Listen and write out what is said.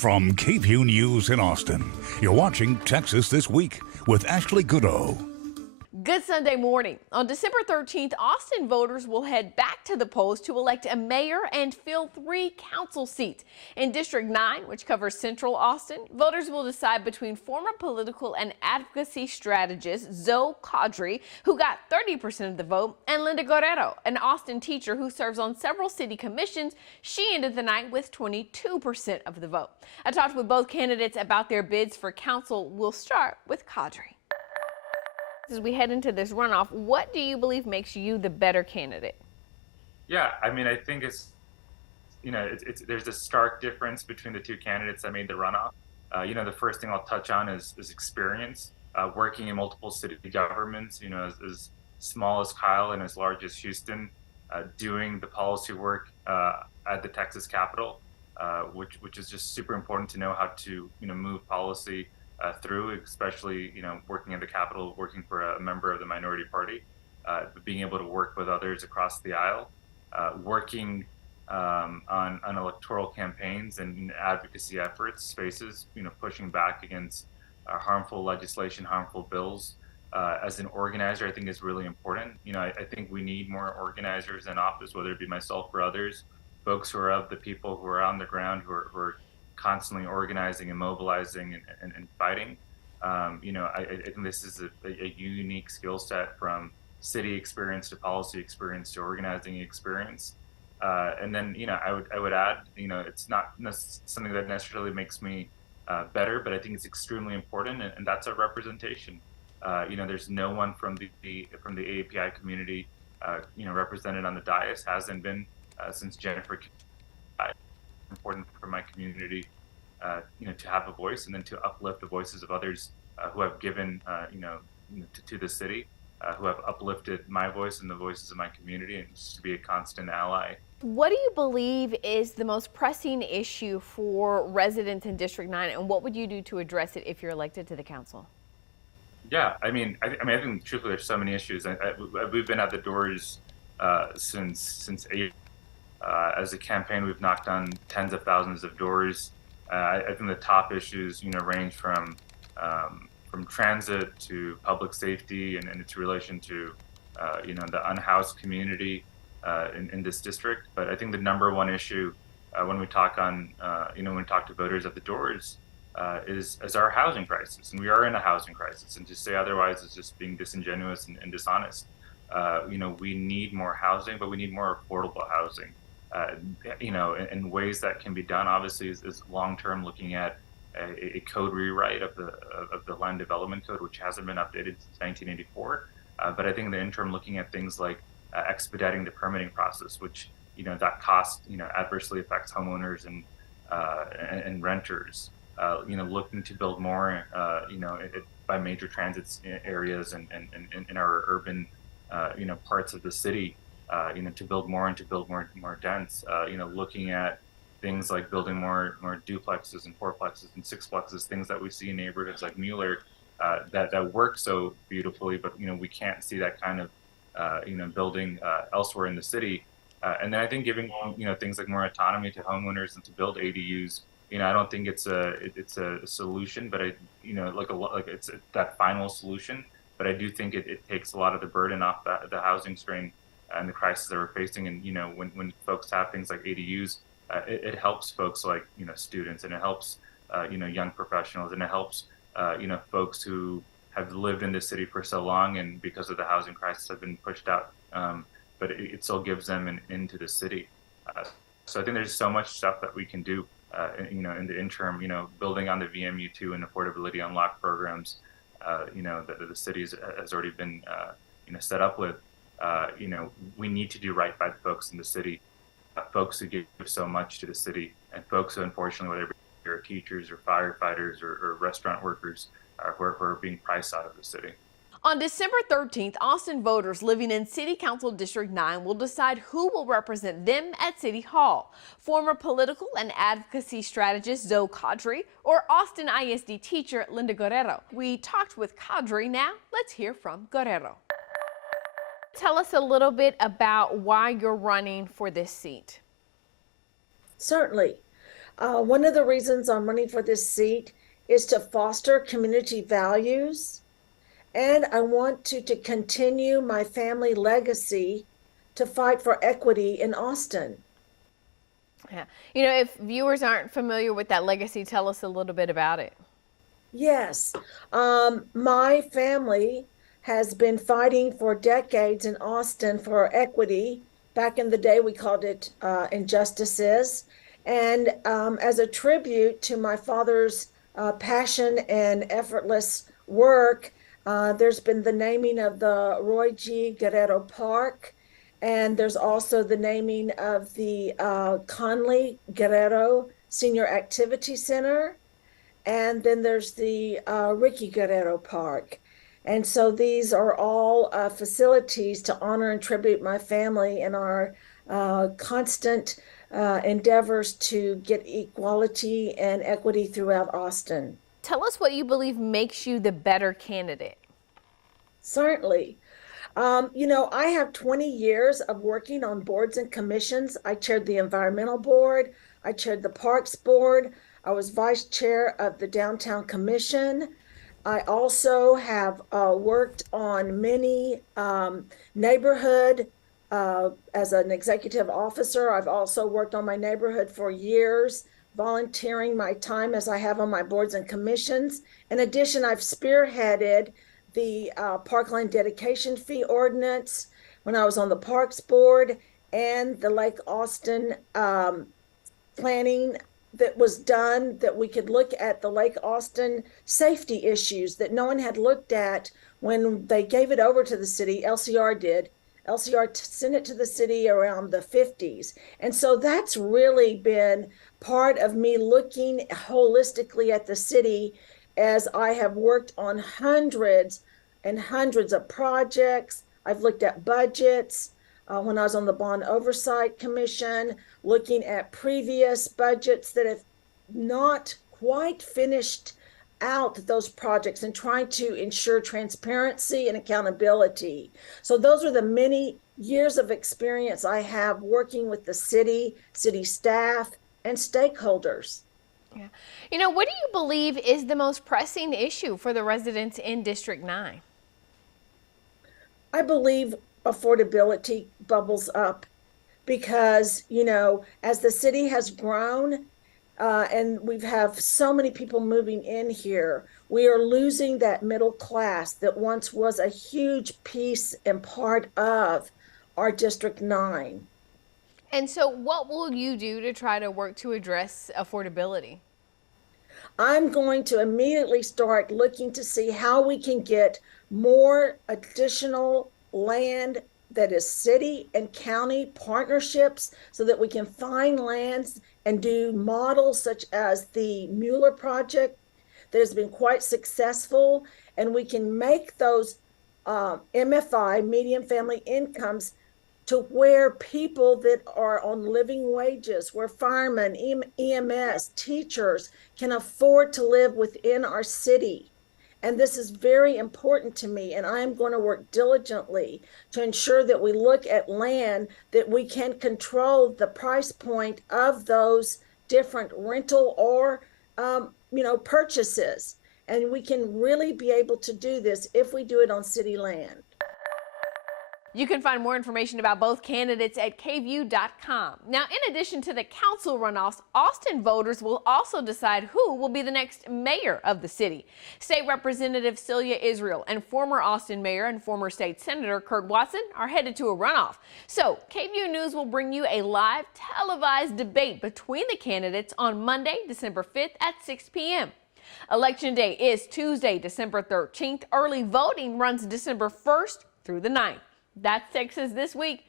From KVUE News in Austin, you're watching Texas This Week with Ashley Goodo. Good Sunday morning. On December 13th, Austin voters will head back to the polls to elect a mayor and fill 3 council seats. In District 9, which covers Central Austin, voters will decide between former political and advocacy strategist Zoe Cadre, who got 30% of the vote, and Linda Guerrero, an Austin teacher who serves on several city commissions. She ended the night with 22% of the vote. I talked with both candidates about their bids for council. We'll start with Cadre. As we head into this runoff, what do you believe makes you the better candidate? Yeah, I mean, I think it's there's a stark difference between the 2 candidates that made the runoff. The first thing I'll touch on is experience, working in multiple city governments, as small as Kyle and as large as Houston, doing the policy work at the Texas Capitol, which is just super important to know how to, move policy through, especially, working at the Capitol, working for a member of the minority party, being able to work with others across the aisle, working on electoral campaigns and advocacy efforts, spaces, pushing back against harmful legislation, harmful bills. As an organizer, I think is really important. I think we need more organizers in office, whether it be myself or others, folks who are of the people, who are on the ground, who are constantly organizing and mobilizing and fighting. I think this is a unique skill set, from city experience to policy experience to organizing experience. And then, I would add, it's not something that necessarily makes me better, but I think it's extremely important, and that's a representation. There's no one from the AAPI community, represented on the dais. Hasn't been since Jennifer. Important for my community, to have a voice, and then to uplift the voices of others who have given, to the city, who have uplifted my voice and the voices of my community, and just to be a constant ally. What do you believe is the most pressing issue for residents in District 9, and what would you do to address it if you're elected to the council? Yeah, I think truthfully there's so many issues. We've been at the doors since April. As a campaign, we've knocked on tens of thousands of doors. I think the top issues, range from transit to public safety and its relation to, the unhoused community in this district. But I think the number one issue when we talk when we talk to voters at the doors is our housing crisis, and we are in a housing crisis. And to say otherwise is just being disingenuous and dishonest. We need more housing, but we need more affordable housing. In ways that can be done, obviously, is long-term, looking at a code rewrite of the land development code, which hasn't been updated since 1984. But I think in the interim, looking at things like expediting the permitting process, which that cost adversely affects homeowners and renters. Looking to build more by major transit areas and in our urban parts of the city. To build more and to build more dense, looking at things like building more duplexes and 4plexes and 6plexes, things that we see in neighborhoods like Mueller that work so beautifully, but we can't see that kind of building elsewhere in the city. And then I think giving things like more autonomy to homeowners and to build ADUs. I don't think it's a solution, but it's that final solution. But I do think it takes a lot of the burden off the housing strain and the crisis that we're facing. And when folks have things like ADUs, it helps folks like students, and it helps young professionals, and it helps folks who have lived in the city for so long, and because of the housing crisis have been pushed out. But it still gives them an into the city. So I think there's so much stuff that we can do, in the interim. Building on the VMU2 and affordability unlock programs, that the city has already been set up with. We need to do right by the folks in the city, folks who give so much to the city, and folks who, unfortunately, whether they're teachers or firefighters or restaurant workers, who are being priced out of the city. On December 13th, Austin voters living in City Council District 9 will decide who will represent them at City Hall. Former political and advocacy strategist Zoe Cadre or Austin ISD teacher Linda Guerrero. We talked with Cadre. Now let's hear from Guerrero. Tell us a little bit about why you're running for this seat. Certainly. One of the reasons I'm running for this seat is to foster community values, and I want to continue my family legacy to fight for equity in Austin. Yeah. You know, if viewers aren't familiar with that legacy, tell us a little bit about it. Yes, my family has been fighting for decades in Austin for equity. Back in the day, we called it injustices. And as a tribute to my father's passion and effortless work, there's been the naming of the Roy G. Guerrero Park. And there's also the naming of the Conley Guerrero Senior Activity Center. And then there's the Ricky Guerrero Park. And so these are all facilities to honor and tribute my family in our constant endeavors to get equality and equity throughout Austin. Tell us what you believe makes you the better candidate. Certainly. You know, I have 20 years of working on boards and commissions. I chaired the Environmental Board. I chaired the Parks Board. I was vice chair of the Downtown Commission. I also have worked on many neighborhood as an executive officer. I've also worked on my neighborhood for years, volunteering my time as I have on my boards and commissions. In addition, I've spearheaded the Parkland Dedication Fee Ordinance when I was on the Parks Board, and the Lake Austin planning that was done, that we could look at the Lake Austin safety issues that no one had looked at when they gave it over to the city. LCR did. LCR sent it to the city around the 50s. And so that's really been part of me looking holistically at the city, as I have worked on hundreds and hundreds of projects. I've looked at budgets when I was on the Bond Oversight Commission, looking at previous budgets that have not quite finished out those projects and trying to ensure transparency and accountability. So those are the many years of experience I have working with the city staff, and stakeholders. Yeah. You know, what do you believe is the most pressing issue for the residents in District 9? I believe affordability bubbles up because, you know, as the city has grown and we have so many people moving in here, we are losing that middle class that once was a huge piece and part of our District 9. And so what will you do to try to work to address affordability? I'm going to immediately start looking to see how we can get more additional land that is city and county partnerships so that we can find lands and do models such as the Mueller project that has been quite successful. And we can make those MFI, median family incomes, to where people that are on living wages, where firemen, EMS, teachers can afford to live within our city. And this is very important to me, and I am going to work diligently to ensure that we look at land that we can control the price point of those different rental or purchases. And we can really be able to do this if we do it on city land. You can find more information about both candidates at KVUE.com. Now, in addition to the council runoffs, Austin voters will also decide who will be the next mayor of the city. State Representative Celia Israel and former Austin mayor and former state senator Kurt Watson are headed to a runoff. So, KVUE News will bring you a live televised debate between the candidates on Monday, December 5th at 6 p.m. Election day is Tuesday, December 13th. Early voting runs December 1st through the 9th. That's Texas This Week.